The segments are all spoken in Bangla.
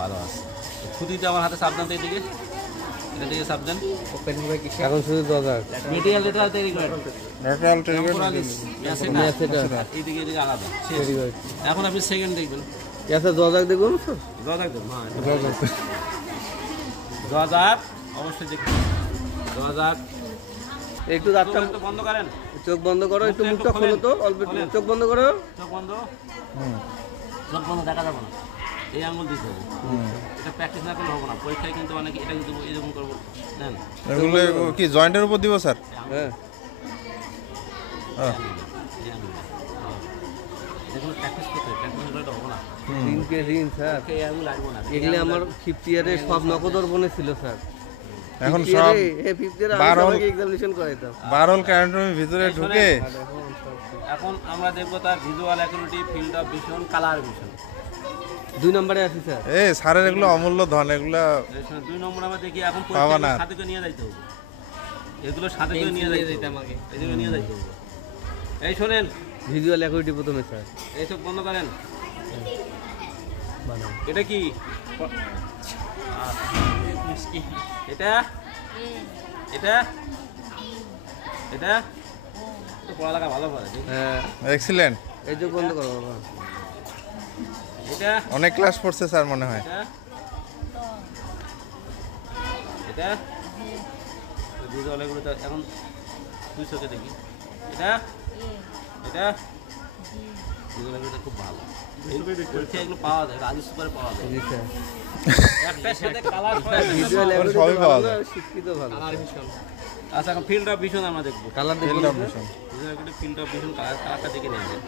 ভালো আছে। খুদিতে আমার হাতে সাবধান তো এদিকে, এটা দিকে সাবধান। এখন শুধু দরকার মেটেরিয়াল লেটার তৈরি করে ন্যাচারাল টেরিগর এইদিকে এদিকে আলাদা। এখন আপনি সেকেন্ড দেখবেন। আচ্ছা দরকার দেখুন দরজাক দেখুন, হ্যাঁ দরজাক অবশ্যই দেখুন। দরজাক একটু রাতটা বন্ধ করেন, চোখ বন্ধ করো, একটু মুখটা খোলো তো, অল্প একটু চোখ বন্ধ করো। চোখ বন্ধ, চোখ বন্ধ, দেখা যাবে না। এই আঙুল দিতে হবে, এটা প্র্যাকটিস না করলে হবে না। পরীক্ষায় কিন্তু অনেক এটা কিন্তু এরকম করবো, নেন এগুলো কি জয়েন্টের উপর দিব স্যার? হ্যাঁ এগুলো প্র্যাকটিস করতে হবে, প্র্যাকটিস করলে হবে না। রিনকে রিন স্যার, এই আঙুল লাগবে না। এগুলো আমার 5th ইয়ারে সব নকদর্পণে ছিল স্যার। এখন সব 5th ইয়ারে আমি সবাইকে এক্সামিনেশন করাইতাম। বারল ক্যারেন্টের ভিতরে ঢুকে এখন আমরা দেখবো তার visual acuity, field of vision, colour vision. 2 নম্বরে আছি স্যার। স্যারের এগুলো অমূল্য ধন, এগুলো 2 নম্বর আমরা দেখি। এখন পাবা না। সাথে করে নিয়ে যাইতে হবে, এগুলো সাথে করে নিয়ে যাইতে আমাকে, এদিকে নিয়ে যাইতে হবে। এই শোনেন, ভিজুয়াল অ্যাকুইটি প্রথমে স্যার। এইসব বন্ধ করেন। এটা কি? এটা এটা এটা তো পড়ালেখা ভালো করে। হ্যাঁ এক্সিলেন্ট। এই চোখ বন্ধ করো বাবা। এটা অনেক ক্লাস পড়ছে স্যার মনে হয়। এটা এটা ভিজুয়াল এগুলো তো এখন 2 চোখে দেখি। এটা এটা ভিজুয়াল এগুলো খুব ভালো, এগুলো পাওয়া যায়, রাজস্ব করে পাওয়া যায়। জি স্যার। একটার সাথে কালার ভিজুয়াল অ্যাকুইটি সবই পাওয়া ভালো, যায়। শিক্ষিত ভালো। আচ্ছা, এখন ফিল্ড অফ ভিশন আমরা দেখবো। কালার দেখুন। ভিজুয়াল ফিল্ড অফ ভিশন, কালারটা দেখে নিয়ে যাবে।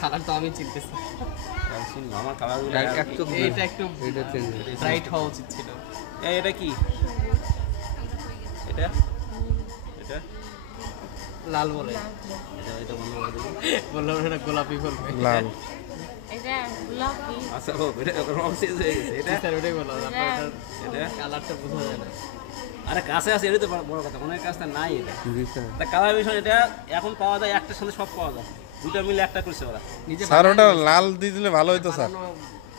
কালার তো আমি চিনতেছি, আমার কালারগুলো এক চোখ এটা একটু এটা চেঞ্জ। ব্রাইট হওয়া উচিত ছিল। এটা কি? এটা এটা লাল বলে এটা এটা বন্ধ করে দেবো। বললাম এটা গোলাপি বলবে। লাল। এটা গোলাপি। আচ্ছা, ও এটা রং চেঞ্জ হয়ে গেছে। এটা স্যার ওটাই বললাম, আপনার এটা কালারটা বোঝা যায় না। আরে কাছে আছে, এটাই তো বড় কথা। অনেক কাছে নাই এটা। জি স্যার। তা কালার ভিশন এটা এখন পাওয়া যায়, একটার সাথে সব পাওয়া যায়, দুটা মিলে একটা করছে ওরা। নিজে স্যার ওটা লাল দিয়ে দিলে ভালো হইতো স্যার,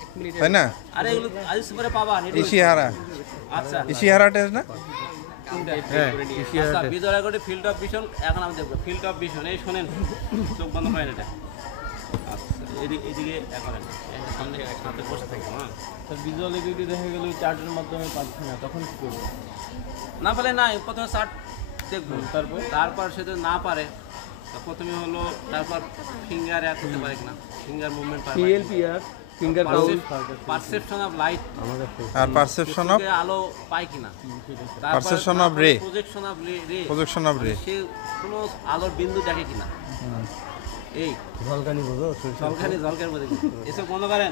1 মিনিট তাই না? আরে এগুলো আজ সুপারে পাবা না। ইশিহারা, আচ্ছা ইশিহারা টেস্ট না? হ্যাঁ আচ্ছা, বিদ্যালয় করে ফিল্ড অফ ভিশন এখন আমি দেখবো। ফিল্ড অফ ভিশন, এই শোনেন, চোখ বন্ধ করেন এটা। আচ্ছা, এদিকে এখন সামনে হাতে বসে থাকবো। হ্যাঁ, ভিজুয়াল এবিলিটি দেখা গেল চার্টের মাধ্যমে পাচ্ছি না, তখন কি করবো? না পারলে না, প্রথমে চার্ট দেখবো, তারপর সে যদি না পারে তা প্রথমে হলো, তারপর ফিঙ্গার অ্যাড করতে পারে কিনা, ফিঙ্গার মুভমেন্ট পারে, PLPR finger count perception of light, আমার কাছে। আর পারসেপশন অফ আলো পায় কিনা, Perception of ray. Projection of রে, প্রজেকশন অফ রে। সে কোনো আলোর বিন্দু দেখে কিনা, এই ঝলকানি বোঝো জলখানি জলকার মধ্যে এসব বন্ধ করেন।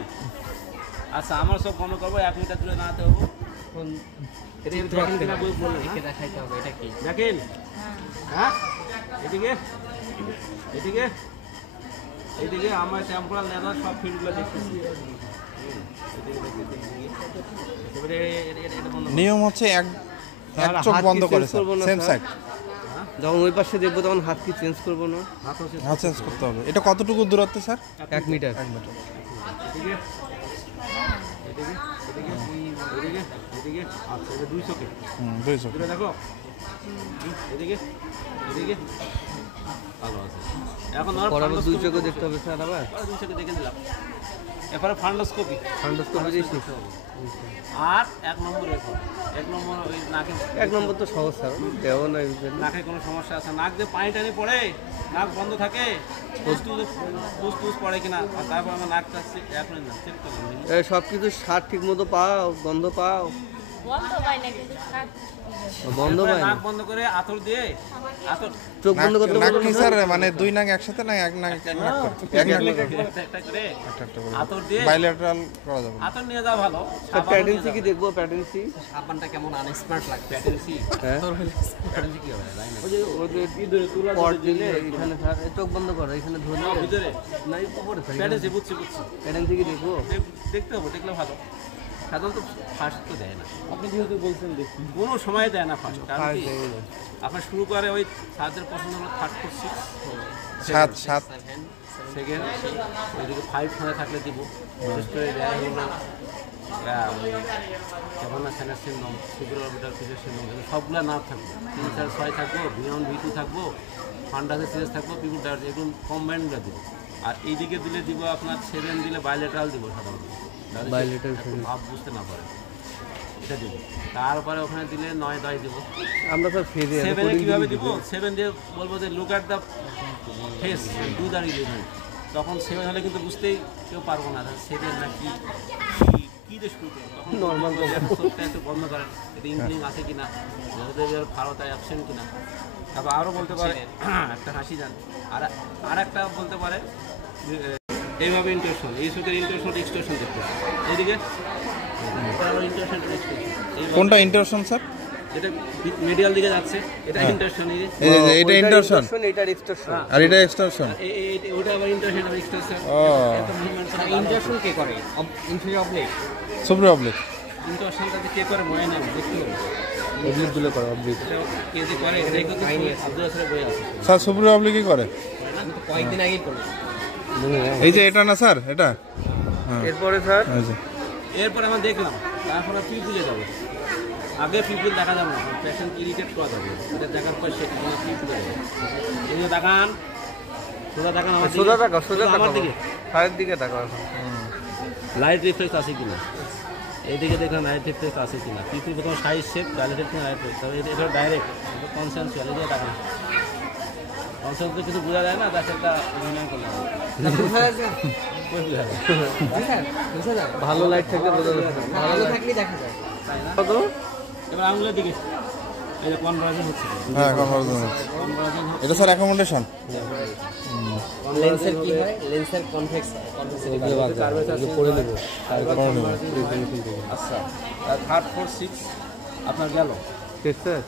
আচ্ছা, আমার সব বন্ধ করবো, 1 মিটার দূরে দাঁড়াতে হবো। দেখেন কিনা বই বললেন, একে দেখাইতে হবে এটা কি। দেখেন, হ্যাঁ এদিকে এদিকে এদিকে আমার টেম্পোরাল নেওয়ার সব ফিল্ডগুলো দেখতেছি। এবারে এটা বন্ধ করো। নিয়ম হচ্ছে এক এক চোখ বন্ধ করে স্যার, সেম সাইড। যখন ওই পাশে দেখবো তখন হাত কি চেঞ্জ করবো না? হাত চেঞ্জ করতে হবে। এটা কতটুকু দূরত্ব স্যার? 1 মিটার। এদিকে এদিকে এদিকে এদিকে এদিকে। আচ্ছা, এটা 2 চোখে 2 চোখ। দূরে দেখো, এদিকে এদিকে ভালো আছে। এখন আমার পরে আবার 2 চোখে দেখতে হবে স্যার আবার। 2 চোখে দেখে নিলাম। এরপরে ফান্ডোস্কোপি, ফান্ডোস্কোপি দিয়েছি। আর 1 নম্বর এখন 1 নম্বর ওই নাকে, 1 নম্বর তো সহজ স্যার, দেও না নাকে কোনো সমস্যা আছে, নাক দিয়ে পানি টানি পড়ে, নাক বন্ধ থাকে, ফুসফুস পড়ে কিনা, আর তারপর আমার নাকটা এখন চেক করলাম। সব কিছু সার ঠিক মতো পাও, গন্ধ পাও? বন্ধ পাই না কিন্তু বন্ধ পায় না। নাক বন্ধ করে আতর দিয়ে, আতর চোখ বন্ধ করতে নাক পারবো কি না স্যার, মানে 2 নাক একসাথে না এক নাক এক নাক করে? এক নাক করে। একটা করে একটা একটা করে। আতর দিয়ে, বাইলেটারাল করা যাবে। আতর নিয়ে যাওয়া ভালো। প্যাটেন্সি কি দেখবো? প্যাটেন্সি সাবানটা কেমন আনএক্সপার্ট লাগবে। প্যাটেন্সি হ্যাঁ প্যাটেন্সি কি হবে জানি না। ওই যে ইঁদুরে তুলা পট দিলে এখানে স্যার চোখ বন্ধ করো, এখানে ধরে ভিতরে না উপরে স্যার প্যাটেন্সি বুঝছি বুঝছি, প্যাটেন্সি কি দেখবো? দেখতে হবে, দেখলে ভালো। সাধারণত ফার্স্ট তো দেয় না, আপনি যেহেতু বলছেন দেখি কোনো সময় দেয় না ফার্স্ট। কারণ ফার্স্ট কি, দেয় না। আপনার শুরু করে ওই সাদের পছন্দ হলো 3rd 4th 6 7 7 সেকেন্ড, ওইদিকে 5 থাকলে দিব। বিশেষ করে দেয় হলো কেমন সেনের সিন্ড্রোম, সুপার অরবিটাল ফিসের সিন্ড্রোম, সবগুলো নার্ভ থাকবে, 3, 4, 6 থাকবো, বিয়ন্ড V2 থাকবো, ফান্ডাসের সিরিজ থাকবো, পিপুল ডায়ার, এগুলো কম্বাইন্ডগুলো দিব। আর এইদিকে দিলে দিব আপনার 7 দিলে বাইলেটারাল দিব সাধারণত, Bilateral ভাব বুঝতে না পারে, এটা দিব। তারপরে ওখানে দিলে 9, 10 দিব। আমরা স্যার ফেজে 7 কীভাবে দিব? 7 দিয়ে বলবো যে look at the face, do the relevant. তখন 7 হলে কিন্তু বুঝতেই কেউ পারবো না 7 না কি দিয়ে শুরু করবো, তখন নর্মাল চোখটা একটু বন্ধ করেন, এটা ইনক্লিং আছে কিনা, ওদের ভালো তাই অপশন কিনা। তারপর আরও বলতে পারে একটা হাসি যান, আর একটা বলতে পারে এইভাবে ইন্টারশন, এই চোখের ইন্টারশন এক্সটেনশন দেখতে হবে। এইদিকে ইন্টারশন এক্সটেনশন, কোনটা ইন্টারশন স্যার? এটা মিডিয়াল দিকে যাচ্ছে, এটা ইন্টারশন, এটা ইন্টারশন এটা এক্সটেনশন আর এটা এক্সটেনশন। ওটা আবার ইন্টারশন আর এক্সটেনশন। ও ইন্টারশন কে করে? Inferior oblique, super oblique. ইন্টারশনটা কে করে মনে নেই, দেখতে হবে অবলিক গুলো করে, অবলিক কে যে করে, এটাই কিন্তু আব্দুল রাসেলের বই আছে। স্যার সুপার অবলিক কি করে? কয়েকদিন আগেই করে। এই যে এটা না স্যার, এটা হ্যাঁ। এরপরে স্যার এই যে এরপরে আমরা দেখলাম, তারপরে পিপুলে যাবো। আগে পিপুল দেখা যাবে না, পেশেন্ট ইরিটেট করা যাবে, এটা দেখার পর সে পিপুলে যাবে। এই যে দেখান, সোজা দেখান আমার দিকে, সোজা তাকাও, সোজা আমার তাকাও, দিকে। সাইড দিকে তাকাও। লাইট রিফ্লেক্স আছে কিনা, এইদিকে দেখলাম লাইট রিফ্লেক্স আছে কিনা। পিপুল প্রথম সাইজ শেপ, ডাইলেটেড কিনা লাইট রিফ্লেক্স, তবে এটা ডাইরেক্ট কনসেন্সুয়াল, এই দিকে দেখান। কনসেন্স তো কিছু বোঝা যায় না, তাকে একটা অভিনয় করলাম। ভালো লাইট থাকলে বোঝা যায়, ভালো থাকলে দেখা যায়, তাই না? কত এবার আঙুলের দিকে, এই যে কনভার্জন হচ্ছে, হ্যাঁ কনভার্জন। কনভার্জন এটা স্যার অ্যাকোমোডেশন। লেন্সের কি হয়? লেন্সের কনভেক্স পড়ে নেব। আচ্ছা, 3, 4, 6 আপনার গেল। ঠিক স্যার,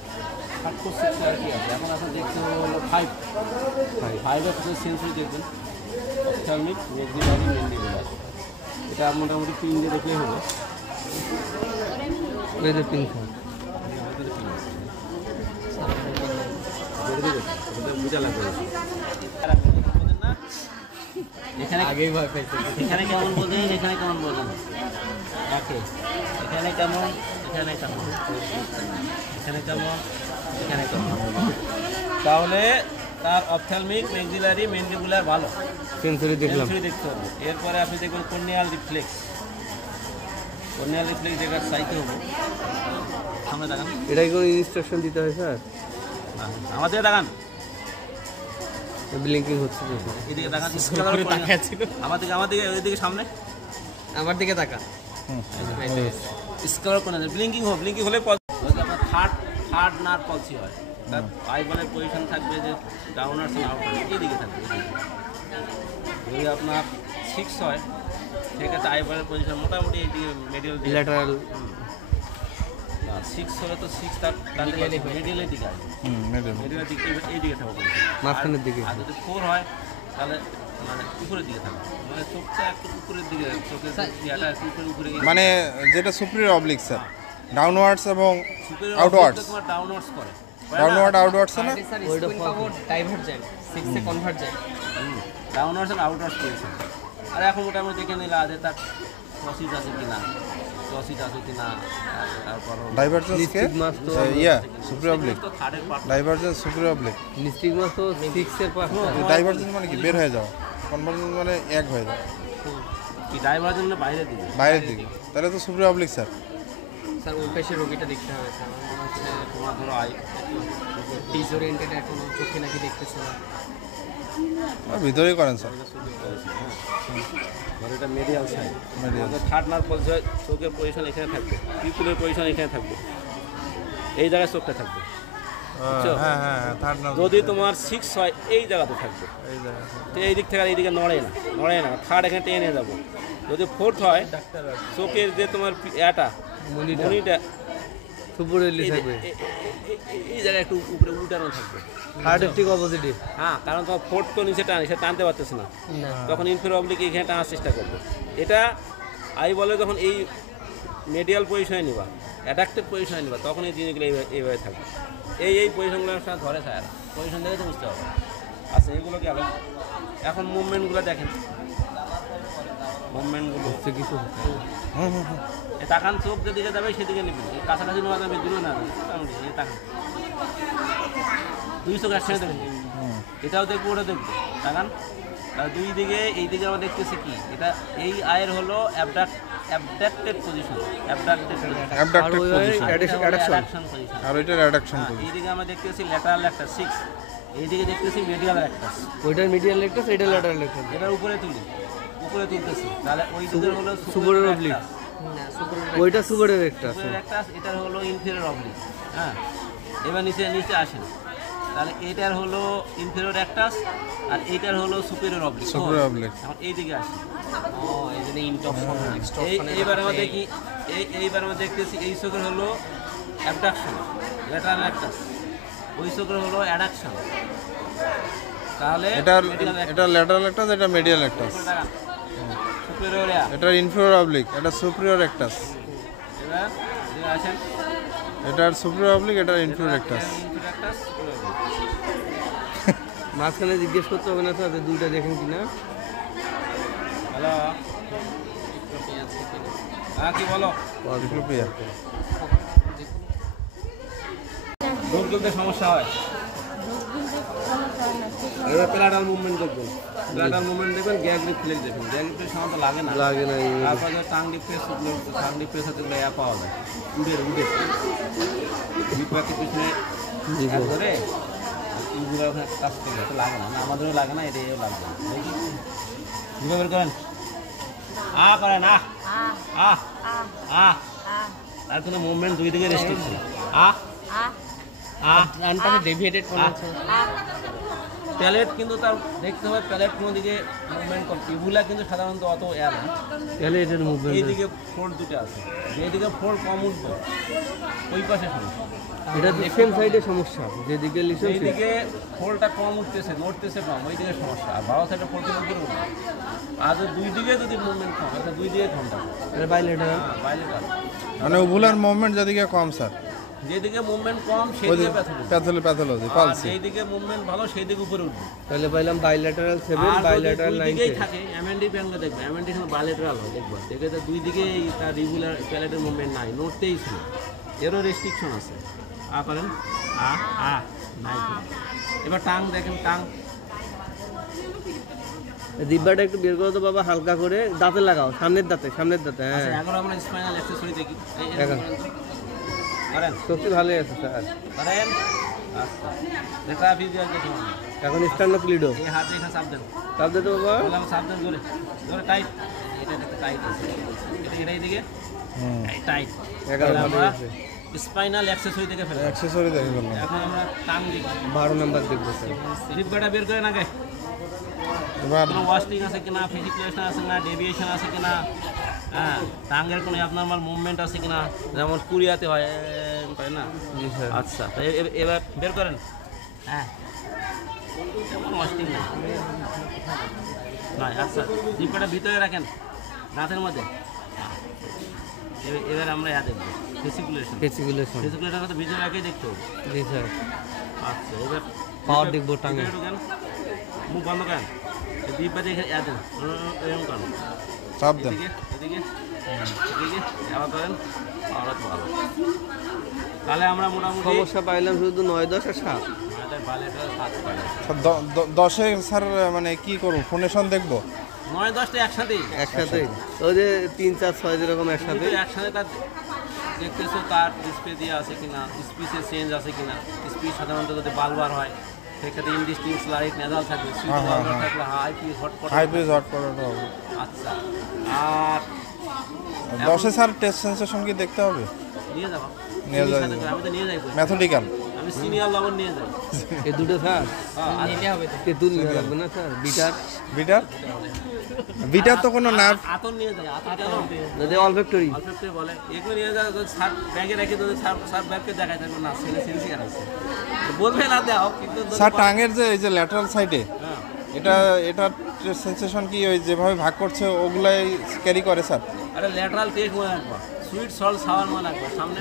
3, 4, 6 আর কি আছে? এখন আপনার দেখতে হলো 5 5-এর কিছু সেন্সরি দেখবেন, অপথ্যালমিক, মেক্সিলারি, ম্যান্ডিবুলার। এটা মোটামুটি পিন দিয়ে দেখলেই হবে। এই যে পিন স্যার, বুঝা লাগবে না। এখানে আগেই ভয় পাইছে। এখানে কেমন বোঝেন, এখানে কেমন বোঝেন, ওকে। এখানে কেমন, এখানে কেমন, এখানে কেমন, এখানে কেমন। তাহলে তার অপথ্যালমিক, ম্যাক্সিলারি, ম্যান্ডিবুলার ভালো, সেন্সরি দেখলাম। সেন্সরি দেখতে হবে। এরপরে আপনি দেখবেন কর্নিয়াল রিফ্লেক্স, কর্নিয়াল রিফ্লেক্স দেখার চাইতে হবে। সামনে দেখান, এটাই কোনো ইনস্ট্রাকশন দিতে হয় স্যার? আমাদের দেখান, ব্লিঙ্কিং হচ্ছে তো। এদিকে দেখান, আমার দিকে ওইদিকে সামনে, আমার দিকে তাকা। স্কালার কোন ব্লিঙ্কিং হবে, ব্লিঙ্কিং হলে আপনার থার্ড নার্ভ পলসি হয়। তার আইবলের পজিশন থাকবে যে ডাউনার্স এন্ড আউটার্স, এইদিকে থাকবে। যদি আপনার 6 হয় সেক্ষেত্রে আইবলের পজিশন মোটামুটি এইদিকে মিডিয়াল ল্যাটারাল। 6 হলে তো 6 তার মিডিয়ালের দিকে আসবে, মিডিয়ালের দিকে এইদিকে থাকবে, মাঝখানের দিকে। আর যদি 4 হয় তাহলে মানে উপরের দিকে থাকবে, মানে চোখটা একটু উপরের দিকে, চোখের ইয়াটা একটু উপরে। মানে যেটা সুপিরিয়র অবলিক স্যার, ডাউনওয়ার্ডস এবং আউটওয়ার্ডস। তোমার ডাউনওয়ার্ডস করে, ডাউনওয়ার্ড আউটওয়ার্ডস না? ডাইভারজেন্ট, 6 এ convergent. Downwards and outwards position. আর এখন মোটামুটি দেখে নিলা যে তার ক্রসিস আছে কিনা, তারপর ডাইভারজেন্স কে ইয়া সুপিরিয়র অবলিক, তো থার্ডের part. Divergence superior oblique. Nystagmus তো 6 এর পাশ। ডাইভারজেন্স মানে কি বের হয়ে যাওয়া, কনভার্জেন্স মানে এক হয়ে যাওয়া, কি ড্রাইভারের জন্য বাইরে দিবে, বাইরের দিকে, তাহলে তো সুপিরিয়র অবলিক স্যার। স্যার ওই পাশে রোগীটা দেখতে হবে স্যার। তোমার ধরো আই ডিসওরিয়েন্টেড, এখনো চোখে নাকি দেখতেছে না। ভিতরেই করেন স্যার। ধরো এটা medial side, Medial. Third nerve Paul's হয়, চোখের পজিশন এখানে থাকবে, পিপুলের পজিশন এখানে থাকবে, এই জায়গায় চোখটা থাকবে। বুঝছো? হ্যাঁ হ্যাঁ থার্ড নার্ভ। যদি তোমার 6 হয় এই জায়গাতে থাকবে, এই জায়গা তো এই দিক থেকে আর এইদিকে নড়ে না, থার্ড এখানে টেনে যাবো। যদি 4th হয় চোখের যে তোমার এটা মনিটা সুপুরেলি থাকবে, এই জায়গায় একটু উপরে উল্টানো থাকবে, হার্টের ঠিক অপোজিটে। হ্যাঁ, কারণ তোমার 4th তো নিচে টানে, সে টানতে পারতেছে না, তখন ইনফিরিয়র অবলিক এখানে টানার চেষ্টা করবে। এটা আই বলে যখন এই মিডিয়াল পজিশনে নিবা, অ্যাডাক্টেড পজিশনে নিবা, তখন এই জিনিসগুলো এইভাবে থাকবে। এই পজিশনগুলোর সাথে ধরে ছায়া পজিশন দেখে তো বুঝতে হবে। আচ্ছা, এগুলো গেল। এখন মুভমেন্টগুলো দেখেন, মুভমেন্টগুলো কিছু এই তাকান, চোখ যেদিকে যাবে সেদিকে নেবেন, এই কাছাকাছি নেওয়া যাবে, দূরে না যাবে, মোটামুটি এই তাকান, দুই চোখ একসাথে দেখবেন, এটাও দেখবো ওটা দেখবো, তাকান। আর দুই দিকে, এই দিকে আমরা দেখতেছি কি, এটা এই আয়ের হলো abducted position, abducted abducted position adduction position. আর ওইটার অ্যাডাকশন হ্যাঁ, পজিশন। এইদিকে আমরা দেখতেছি ল্যাটারাল একটা 6, এইদিকে দেখতেছি মিডিয়াল একটা, ওইটার মিডিয়াল লেকটাস, এইটা ল্যাটারাল লেকটাস। এটার উপরে তুলতেছি, তাহলে ওই দিকের হলো সুপারের অবলিক, ওইটা সুপারের লেকটাস। এটার হলো ইনফেরিয়র অবলিক। হ্যাঁ, এবার নিচে আসেন, তাহলে এটার হলো ইনফেরিয়র অ্যাক্টাস আর এইটার হলো সুপিরিয়র অবলিক। Super oblique. এখন এই দিকে আসি, এই জন্য ইনটক্সন এইবার আমরা দেখি, এইবার আমরা দেখতেছি এই চোখের হলো অ্যাবডাকশন, ল্যাটারাল অ্যাক্টাস, ওই চোখের হলো অ্যাডাকশন। তাহলে এটা ল্যাটারাল অ্যাক্টাস, এটা মিডিয়াল অ্যাক্টাস, সুপিরিয়র, এটার ইনফেরিয়র অবলিক, এটা সুপিরিয়র অ্যাক্টাস। এবার এদিকে আসেন, এটার সুপিরিয়র অবলিক, এটার inferior rectus. Inferior rectus, superior oblique. মাঝখানে জিজ্ঞেস করতে হবে না স্যার যে দুইটা দেখেন কিনা। হ্যালো, হ্যাঁ কি বলো? ডিপ্লোপিয়া। দৌড় তুলতে সমস্যা হয়, এবার প্যারাডাল মুভমেন্ট দেখবেন, প্যারাডাল মুভমেন্ট দেখবেন, গ্যাগ রিফ্লেক্স দেখবেন, গ্যাগ রিফ্লেক্স সাধারণত লাগে না, লাগে না। তারপরে টাং রিফ্লেক্স, টাং রিফ্লেক্স হতে গেলে পাওয়া যায়, উডের বিপাকের পিছনে এক ধরে ইগুলো ওখানে কাজ করলে এটা লাগে না, আমাদেরও লাগে না, এটাও লাগবে না। দেখি বের করেন, করেন, তার কোনো মুভমেন্ট দুই দিকে রেস্ট্রিকশন, ডেভিয়েটেড প্যালেট কিন্তু তার দেখতে হবে, প্যালেট কোনো দিকে মুভমেন্ট কম, ইগুলা কিন্তু সাধারণত অত এয়ার না, তাহলে এটার মুভমেন্ট। এইদিকে ফোল্ড দুটো আছে, যেদিকে ফোল্ড কম উঠবে ওই পাশে সমস্যা, এটা সেম সাইডে সমস্যা, যেদিকে লিসেন এইদিকে ফোল্ডটা কম উঠতেছে, নড়তেছে কম, ওই দিকে সমস্যা, আর বারো সাইডে ফোল্ডের উপরে উঠবে, আর দুই দিকে যদি মুভমেন্ট কম, এটা দুই দিকে কম থাকে, এটা বাইলেটারাল। বাইরে মানে ওভুলার মুভমেন্ট যেদিকে কম স্যার, যেদিকে মুভমেন্ট কম সেদিকে প্যাথোলজি পালসি, সেইদিকে মুভমেন্ট ভালো সেইদিকে উপরে উঠবে। তাহলে পাইলাম বাইলেটারাল 7, বাইলেটারাল 9 দিকেই থাকে, এমএনডি ব্যাঙ্গে দেখবে, এমএনডি কিন্তু বাইলেটারাল হয়, দেখবে দেখে তো দুই দিকেই তার রেগুলার প্যালেটের মুভমেন্ট নাই, নড়তেই ছিল, এরও রেস্ট্রিকশন আছে। করেন, নাই। এবার টাং দেখেন, টাং দিব্যাটা একটু বের করো তো বাবা, হালকা করে দাঁতে লাগাও, সামনের দাঁতে। হ্যাঁ, এখন আমরা স্পাইনাল অ্যাক্সেসরি দেখি, এখন করেন, শক্তি ভালোই আছে স্যার। করেন, আচ্ছা, দেখা ভিডিও দেখুন, এখন স্ট্যান্ডার্ড এই হাত দেখা চাপ দেন, চাপ দে তো বাবা। বললাম চাপ দেন, জোরে জোরে, টাইট, এটা একটা টাইট আছে, এটা এইদিকে টাইট, 11 ভালোই আছে। স্পাইনাল অ্যাক্সেসরি দেখে ফেলেন, অ্যাক্সেসরি দেখে ফেললাম। এখন আমরা টাং দেখি, 12 নাম্বার দেখবো স্যার। রিপগাটা বের করেন আগে, এবার কোনো ওয়াস্টিং আছে কিনা, ফেসিকুলেশন আছে কিনা, ডেভিয়েশন আছে কিনা, হ্যাঁ, টাঙ্গের কোনো অ্যাবনর্মাল মুভমেন্ট আছে কিনা, যেমন কুরিয়াতে হয় না। জি স্যার। আচ্ছা, তো এবার বের করেন, হ্যাঁ, তেমন ওয়াস্টিং নাই, নয়। আচ্ছা, রিপগাটা ভিতরে রাখেন, দাঁতের মধ্যে। এবার আমরা দেখবো ফেসিকুলেশন, ফেসিকুলেশন তো ভিতরে রাখেই দেখতে হবে। জি স্যার। আচ্ছা, এবার পাওয়ার দেখবো টাঙ্গে। মুখ বন্ধ করেন, দ্বীপ বাজে এখানে দেন, এরকম করেন, চাপ দেন। এদিকে এদিকে এদিকে আবার করেন, আবার ভালো। তাহলে আমরা মোটামুটি সমস্যা পাইলাম শুধু 9, 10 আর 7। বালেটা 7 পাইলাম, স্যার 10-এ স্যার মানে কি করবো, ফোনেশন দেখবো? 9-10টা একসাথে ওই যে 3, 4, 6 যেরকম একসাথে। একসাথে তার দেখতেছো তার ডিসপ্লে দিয়ে আছে কিনা, স্পিচের চেঞ্জ আছে কিনা, স্পিচ সাধারণত যদি বারবার হয় সেক্ষেত্রে ইনডিস্টিংস লাইট নেজাল থাকবে, সুইচ বারবার থাকলে হাই পিচ হট করাটা হবে। আচ্ছা, আর 10-এ স্যার টেস্ট সেন্সেশন কি দেখতে হবে? নিয়ে যাবো, নিয়ে যাই, আমি তো নিয়ে যাই, ম্যাথমেটিক্যাল। আমি সিনিয়র লবণ নিয়ে যাই, এই দুটো স্যার নিতে হবে তো, তেঁতুল নিয়ে রাখবে না স্যার? বিটার তো কোনো নার্ভ, আতর নিয়ে যাই, আতর কেন যদি অলফ্যাক্টরি অল্পে বলে এগুলো নিয়ে যাও, সার ব্যাগে রেখে যদি সার ব্যাগকে দেখায় থাকবে না, ছেলে সিনসিয়ার আছে বলবে না দেও, কিন্তু স্যার টাঙের যে এই যে ল্যাটারাল সাইডে হ্যাঁ, এটা সেন্সেশন কি ওই যেভাবে ভাগ করছে ওগুলাই ক্যারি করে স্যার? আরে ল্যাটারাল টেস্ট মনে রাখবা, সুইট সল্ট সাওয়ার মনে রাখবা, সামনে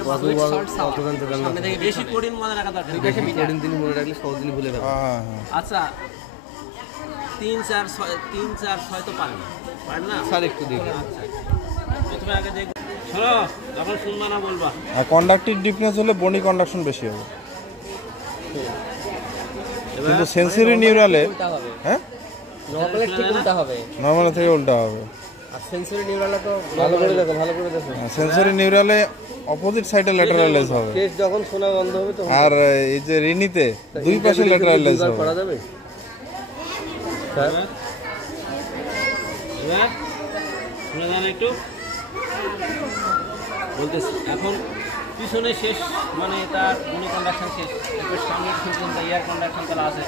সামনে থেকে বেশি কোডিন মনে রাখা দরকার, বেশি কোডিন তিনি মনে রাখলে 100 দিনই ভুলে যাবে। হ্যাঁ। আচ্ছা, 3, 4, 6 তো পারেন না স্যার একটু দেখি। আচ্ছা, প্রথমে আগে দেখব শোনো যখন শুনবা না বলবা। আর কন্ডাক্টিভ ডিফনেস হলে বনি কন্ডাকশন বেশি হবে, কিন্তু সেন্সরি নিউরালে উল্টা হবে, হ্যাঁ নর্মালের ঠিক উল্টা হবে। নর্মাল থেকে উল্টা হবে। আর সেন্সরি নিউরালে তো ভালো করে দেখো, ভালো করে দেখো। সেন্সরি নিউরালে অপোজিট সাইডে ল্যাটারালাইজ হবে, কেস যখন শোনা বন্ধ হবে তখন আর এই যে রিনিতে দুই পাশে ল্যাটারালাইজ দুইবার হবে। করা যাবে স্যার? এবার শুনে যান একটু বলতেছি। এখন পিছনে শেষ মানে তার বনি কন্ডাকশন শেষ, এরপর সামনে পর্যন্ত এয়ার কন্ডাকশন তারা আছে,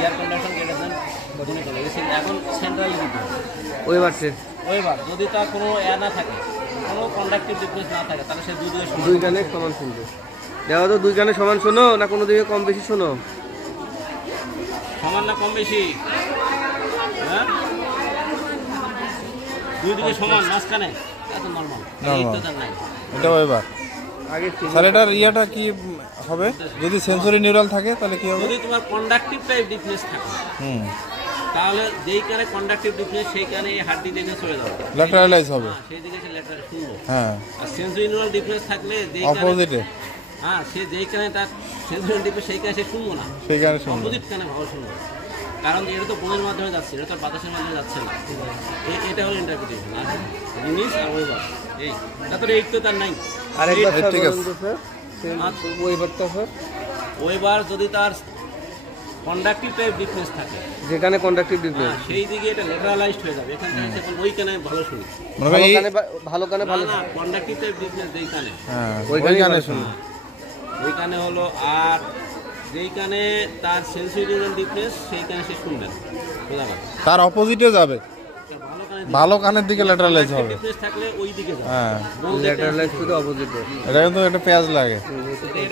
এয়ার কন্ডাকশন কেটে দেন বনি কন্ডাকশন। এখন সেন্ট্রালি দিতে হবে। ওইবার শেষ, ওইবার যদি তার কোনো না থাকে, কোনো কন্ডাক্টিভ ডিফারেন্স না থাকে, তাহলে সে দুই দিকে সমান। দুই কানে সমান শুনবে। দেখো তো দুই কানে সমান শোনো না কোনো দিকে কম বেশি শোনো? সমান না কম বেশি? হ্যাঁ, দুই দিকে সমান, মাঝখানে এত নর্মাল, এই তো তার নাই। এটা এবার আগে স্যার এটার ইয়াটা কি হবে যদি সেন্সরি নিউরাল থাকে তাহলে কি হবে? যদি তোমার কন্ডাক্টিভ টাইপ ডিফারেন্স থাকে হুম, তাহলে যেই কানে কন্ডাক্টিভ ডিফারেন্স সেই কানে এই হাড্ডি দিকে চলে যাবে, ল্যাটারালাইজ হবে। হ্যাঁ, সেই দিকে সে ল্যাটারাল শুনবো। হ্যাঁ, আর সেন্সরি নিউরাল ডিফারেন্স থাকলে যেই কানে, অপোজিটে হ্যাঁ, সে যেই কানে তার সেন্সরি ডিফারেন্স সেই কানে সে শুনবো না, সেইখানে শুনবে। অপোজিট কানে ভালো শুনবো। কারণ এটা তো বোনের মাধ্যমে যাচ্ছে, এটা তো বাতাসের মাধ্যমে যাচ্ছে না। এটা হলো ইন্টারপ্রিটেশন। আর জিনিস আর ওইবার এই এটা তো এইট তো তার নাই। আরেকবার এই, স্যার ঠিক বলুন আছে। তো স্যার, ওইবারটা স্যার ওইবার যদি তার কন্ডাক্টিভ টাইপ ডিফারেন্স থাকে, যেখানে কন্ডাক্টিভ হ্যাঁ, ডিফারেন্স, সেই দিকে এটা ল্যাটারালাইজড হয়ে যাবে। এখান থেকে এখন ওই কানে ভালো শুনি। মনে করেন এই ভালো কানে না ভালো, না, কন্ডাক্টিভ টাইপ ডিফারেন্স যেই কানে, হ্যাঁ ওইখানেই ওইখানে ভালো শুনবে। ওই কানে হলো। আর যেই কানে তার সেন্সরি নিউরাল ডিফারেন্স সেই কানে সে শুনবেন, বুঝা গেল? তার অপোজিটে যাবে, ভালো কানে ভালো কানের দিকে ল্যাটারালাইজ হবে। ডিফারেন্স থাকলে ওই দিকে যাবে। হ্যাঁ, ল্যাটারালাইজ শুধু অপোজিটে। এটা কিন্তু একটা পেঁয়াজ লাগে।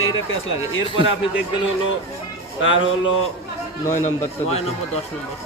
এটা পেঁচ লাগে। এরপরে আপনি দেখবেন হলো তার হলো 9 নম্বরটা 9 নম্বর 10 নম্বর